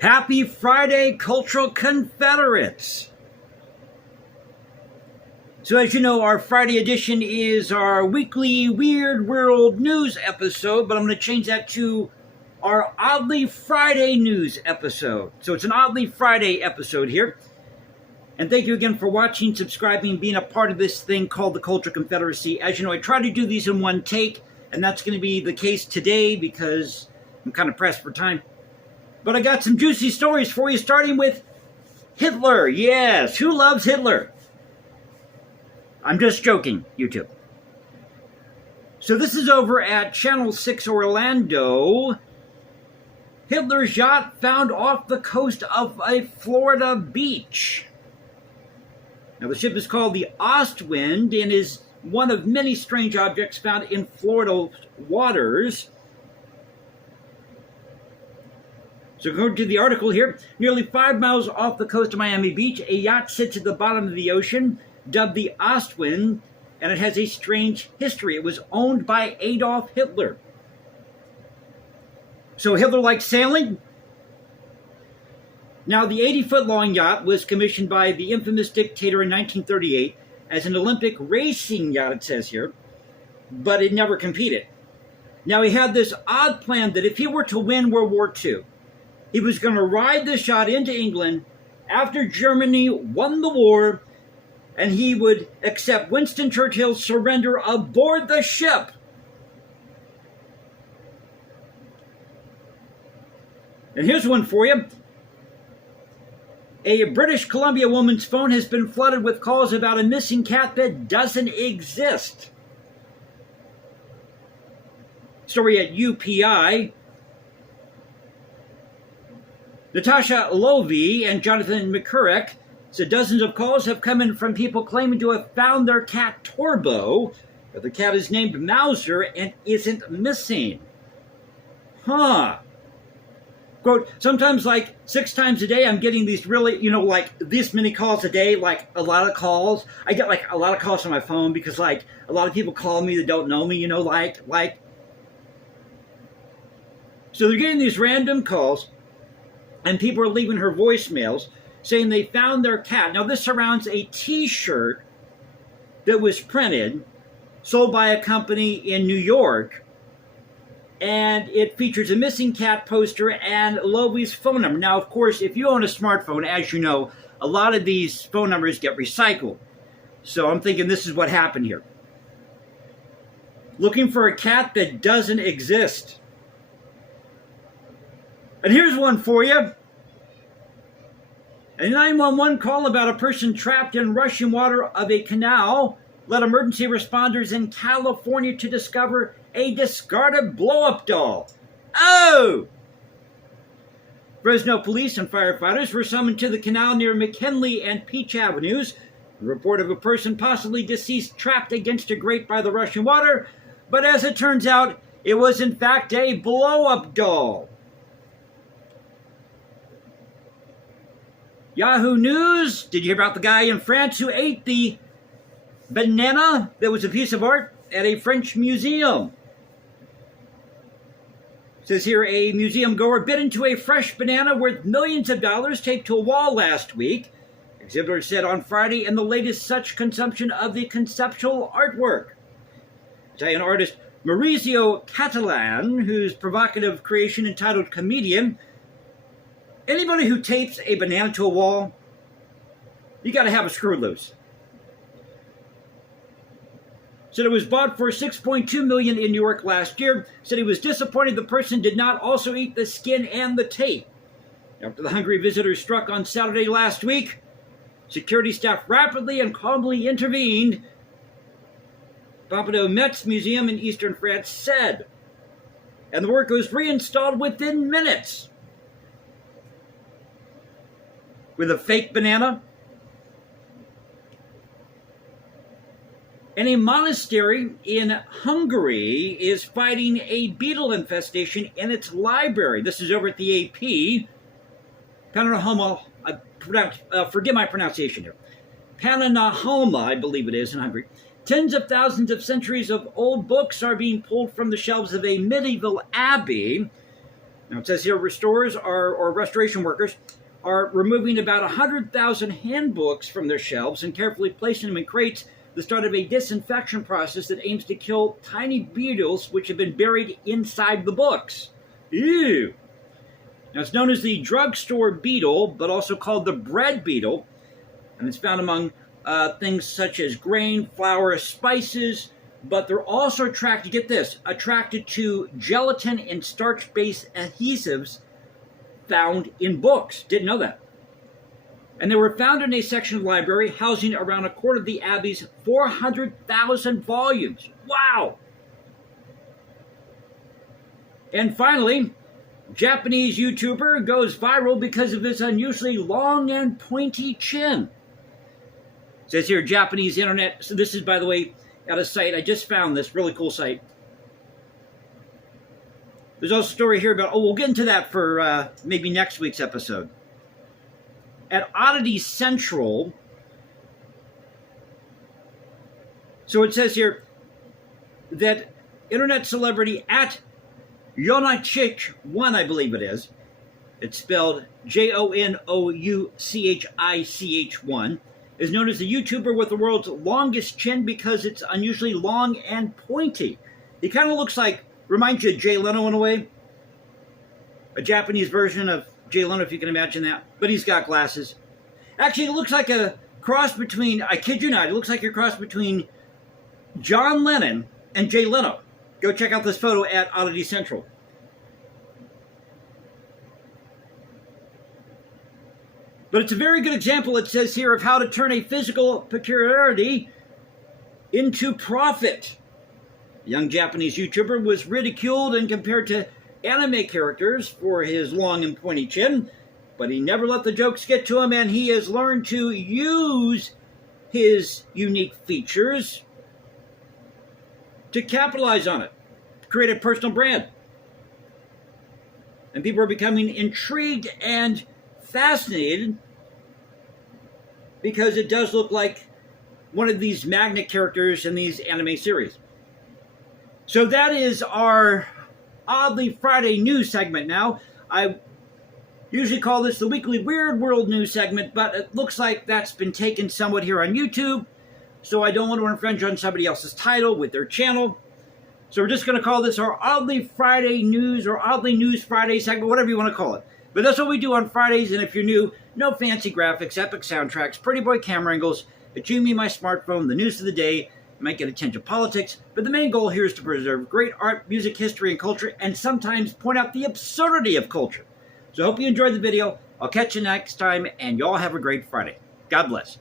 Happy Friday, Cultural Confederates! So as you know, our Friday edition is our weekly Weird World News episode, but I'm going to change that to our Oddly Friday News episode. So it's an Oddly Friday episode here. And thank you again for watching, subscribing, being a part of this thing called the Cultural Confederacy. As you know, I try to do these in one take, and that's going to be the case today because I'm kind of pressed for time. But I got some juicy stories for you, starting with Hitler. Yes, who loves Hitler? I'm just joking, YouTube. So this is over at Channel 6 Orlando. Hitler's yacht found off the coast of a Florida beach. Now the ship is called the Ostwind and is one of many strange objects found in Florida waters. So according to the article here, nearly 5 miles off the coast of Miami Beach, a yacht sits at the bottom of the ocean, dubbed the Ostwind, and it has a strange history. It was owned by Adolf Hitler. So Hitler liked sailing? Now, the 80-foot-long yacht was commissioned by the infamous dictator in 1938 as an Olympic racing yacht, it says here, but it never competed. Now, he had this odd plan that if he were to win World War II, he was going to ride this yacht into England after Germany won the war, and he would accept Winston Churchill's surrender aboard the ship. And here's one for you. A British Columbia woman's phone has been flooded with calls about a missing cat that doesn't exist. Story at UPI. Natasha Lovey and Jonathan McCurrick said dozens of calls have come in from people claiming to have found their cat Torbo, but the cat is named Mauser and isn't missing. Quote, sometimes like 6 times a day I'm getting these really, like this many calls a day, like a lot of calls. I get like a lot of calls on my phone because like a lot of people call me that don't know me, So they're getting these random calls. And people are leaving her voicemails saying they found their cat. Now, this surrounds a T-shirt that was printed, sold by a company in New York. And it features a missing cat poster and Lovey's phone number. Now, of course, if you own a smartphone, as you know, a lot of these phone numbers get recycled. So I'm thinking this is what happened here. Looking for a cat that doesn't exist. And here's one for you. A 911 call about a person trapped in rushing water of a canal led emergency responders in California to discover a discarded blow-up doll. Oh! Fresno police and firefighters were summoned to the canal near McKinley and Peach Avenues. The report of a person possibly deceased trapped against a grate by the rushing water, but as it turns out, it was in fact a blow-up doll. Yahoo News, did you hear about the guy in France who ate the banana that was a piece of art at a French museum? It says here, a museum goer bit into a fresh banana worth millions of dollars taped to a wall last week. Exhibitors said on Friday in the latest such consumption of the conceptual artwork. Italian artist Maurizio Catalan, whose provocative creation entitled Comedian, anybody who tapes a banana to a wall, you got to have a screw loose. Said it was bought for $6.2 million in New York last year. Said he was disappointed the person did not also eat the skin and the tape. After the hungry visitors struck on Saturday last week, security staff rapidly and calmly intervened. Pompidou Metz Museum in eastern France said, and the work was reinstalled within minutes. With a fake banana. And a monastery in Hungary is fighting a beetle infestation in its library. This is over at the AP. Panahalma, forgive my pronunciation here. Panahalma, I believe it is in Hungary. Tens of thousands of centuries of old books are being pulled from the shelves of a medieval abbey. Now it says here, restorers or restoration workers are removing about 100,000 handbooks from their shelves and carefully placing them in crates, the start of a disinfection process that aims to kill tiny beetles which have been buried inside the books. Ew! Now it's known as the drugstore beetle, but also called the bread beetle, and it's found among things such as grain, flour, spices, but they're also attracted, get this, attracted to gelatin and starch-based adhesives found in books. Didn't know that. And they were found in a section of the library housing around a quarter of the Abbey's 400,000 volumes. Wow! And finally, Japanese YouTuber goes viral because of his unusually long and pointy chin. It says here, Japanese internet. So this is, by the way, at a site. I just found this really cool site. There's also a story here about, we'll get into that for maybe next week's episode. At Oddity Central, so it says here that internet celebrity at Jonouchich1, I believe it is. It's spelled Jonouchich1, is known as the YouTuber with the world's longest chin because it's unusually long and pointy. He kind of looks like, reminds you of Jay Leno in a way. A Japanese version of Jay Leno, if you can imagine that. But he's got glasses. Actually, it looks like a cross between, I kid you not, it looks like a cross between John Lennon and Jay Leno. Go check out this photo at Oddity Central. But it's a very good example, it says here, of how to turn a physical peculiarity into profit. A young Japanese YouTuber was ridiculed and compared to anime characters for his long and pointy chin, but he never let the jokes get to him, and he has learned to use his unique features to capitalize on it, to create a personal brand. And people are becoming intrigued and fascinated because it does look like one of these magnet characters in these anime series. So that is our Oddly Friday news segment now. I usually call this the weekly Weird World news segment, but it looks like that's been taken somewhat here on YouTube, so I don't want to infringe on somebody else's title with their channel. So we're just going to call this our Oddly Friday news or Oddly News Friday segment, whatever you want to call it. But that's what we do on Fridays, and if you're new, no fancy graphics, epic soundtracks, pretty boy camera angles, achieve me my smartphone, the news of the day. You might get a tinge of politics, but the main goal here is to preserve great art, music, history, and culture, and sometimes point out the absurdity of culture. So I hope you enjoyed the video. I'll catch you next time, and y'all have a great Friday. God bless.